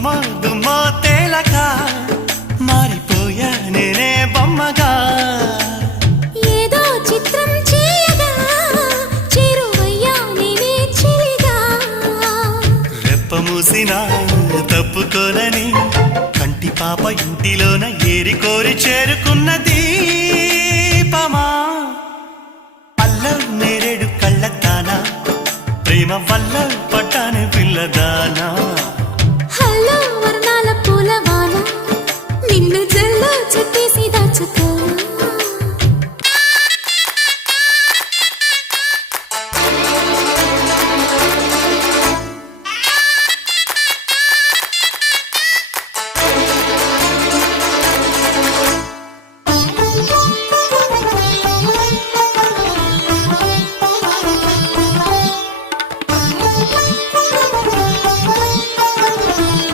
గుమ్మో గుమ్మో తేలక మారిపోయా నేనే బొమ్మగా ఏదో చిత్రం చేయగా చేరువయ్యా నేనే చిలిగా రెప్ప మూసిన తప్పుకోనని కంటి పాప ఇంటిలోన ఏరి కోరి చేరుకున్న దీపమా అల్ల నేరేడు కళ్ళతానా ప్రేమ వల్ల